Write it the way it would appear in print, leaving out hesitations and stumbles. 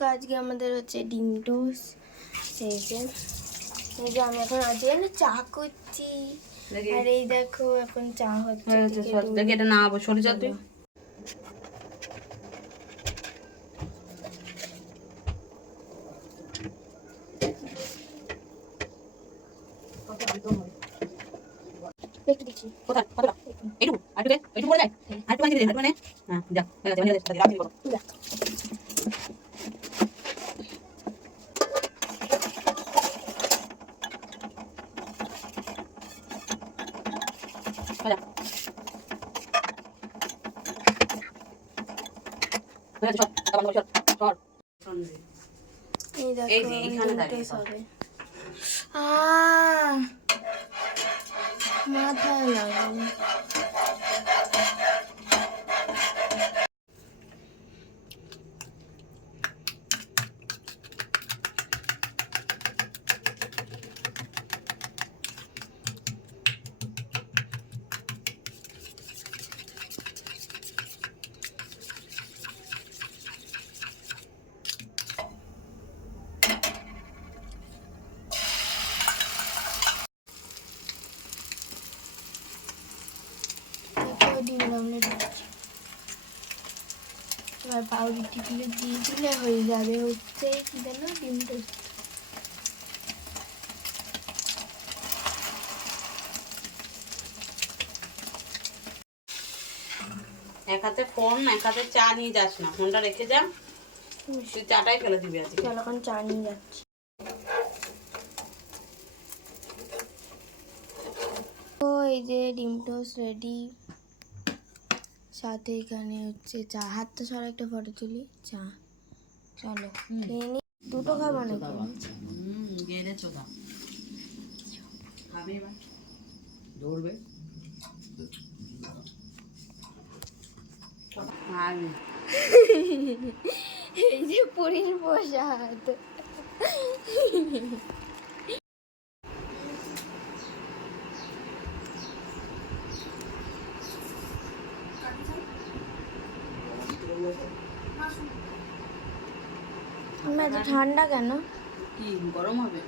দেখো আজকে আমাদের হচ্ছে ডিম টোস্ট। এই যে আমি এখন আজকে না চা করছি, আর এই দেখো এখন চা হচ্ছে। দেখি এটা না সরে যা তুই। একটু দিচ্ছি কোথায় কতটা এইটুকু আর একটু এইটুকু পড়ে যায় আর একটু পানি দিয়ে দে মানে হ্যাঁ যা রাখি করো। এই দেখো এইখানে দাঁড়িয়ে হবে। মাথায় লাগানো ডিম অমলেট হচ্ছে। এবার পাউরুটিগুলো দিয়ে দিলে হয়ে যাবে হচ্ছে কি জানো ডিম টোস্ট। এক হাতে ফোন এক হাতে চা নিয়ে যাস না, ফোনটা রেখে যা, তুই চাটাই ফেলে দিবি আজকে। চল এখন চা নিয়ে যাচ্ছি। তো এই যে ডিম টোস্ট রেডি, সাথে এখানে হচ্ছে চা। হাতটা সরা একটা ফটো তুলি। চা চলো খেয়ে নি। দুটো খাবো নাকি? গেড়ে চোদা খাবি এবার দৌড়বে। এই যে পুরীর প্রসাদ। এত ঠান্ডা কেন? কি গরম হবে?